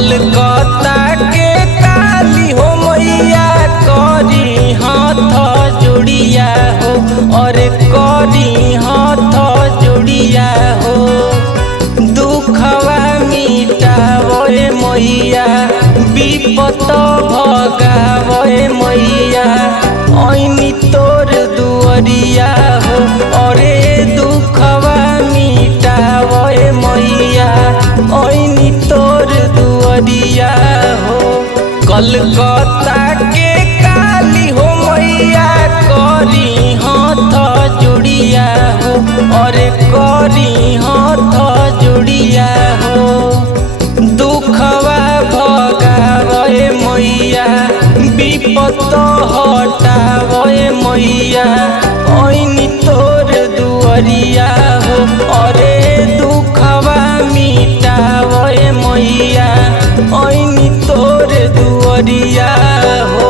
कलकत्ता के काली हो मैया करी हाथ जोड़िया हो, अरे करी हाथ जोड़िया हो। दुखवा मिटावे मैया विपत भगावे मैया, ऐनी तोर दुआरिया हो, अरे दुखवा मिटावे मैया ऐनी तोर दुआरिया हो। कलकत्ता के काली हो मैया करी हाथ जोड़िया हो, अरे करी हाथ जोड़िया हो। दुखवा भगावे मैया विपत हटावे मैया, ऐनी तोर दुआरिया हो, अरे दुखवा मिटावे मैया ऐनी तोर दुआरिया हो।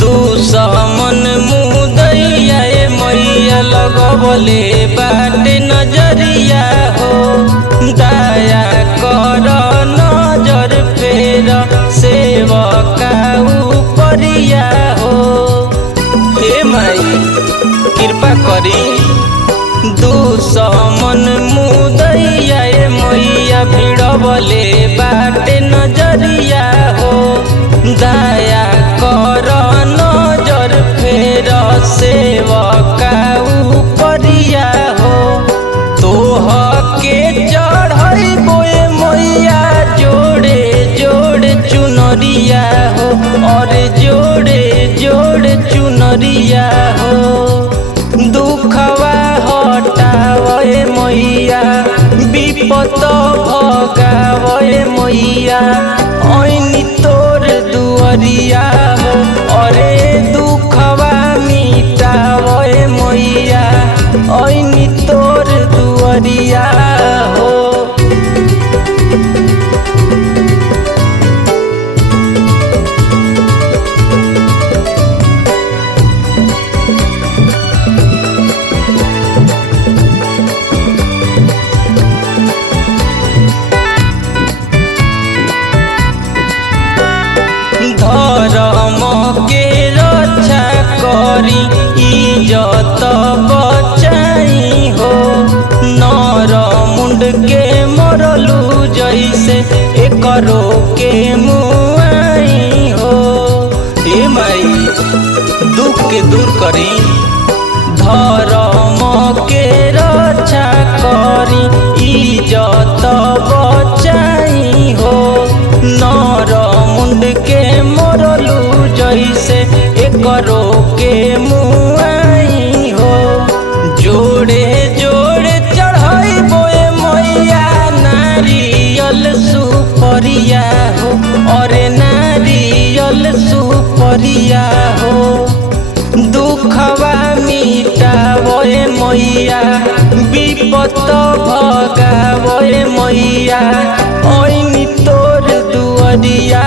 दुश्मन मुदैया मैया लगवले बाटे नजरिया हो, दया कर नजर फेर सेवका उपरिया हो। हे माई कृपा करी। दुश्मन मुदैया मैया भिड़वले बाटे नजरिया हो, दया कर नजर फेर सेवका उपरिया हो। तोह के चढ़ैबो मैया जोड़े जोड़े चुनरिया हो, अरे जोड़े जोड़े चुनरिया हो। दुखवा हटावे मैया विपत भगावे मैया ऐनी तोर दुआरिया हो, अरे दुखवा मिटावे मैया ऐनी तोर दुआरिया हो। धर्म के रक्षा करी इज्जत बचाई हो, नर मुंड के मरलू जैसे एकरो के मुआई हो। हे माई दुख के दूर करी। धर्म के रक्षा करी इज्जत बचाई हो, नर मुंड के मरलू जैसे एकरो के मुआई हो। जोड़े जोड़े चढ़ैबो मैया नारियल सुपरिया हो, अरे नारियल सुपरिया हो। दुखवा मिटावे मैया विपत भगावे मैया ऐनी तोर दुआरिया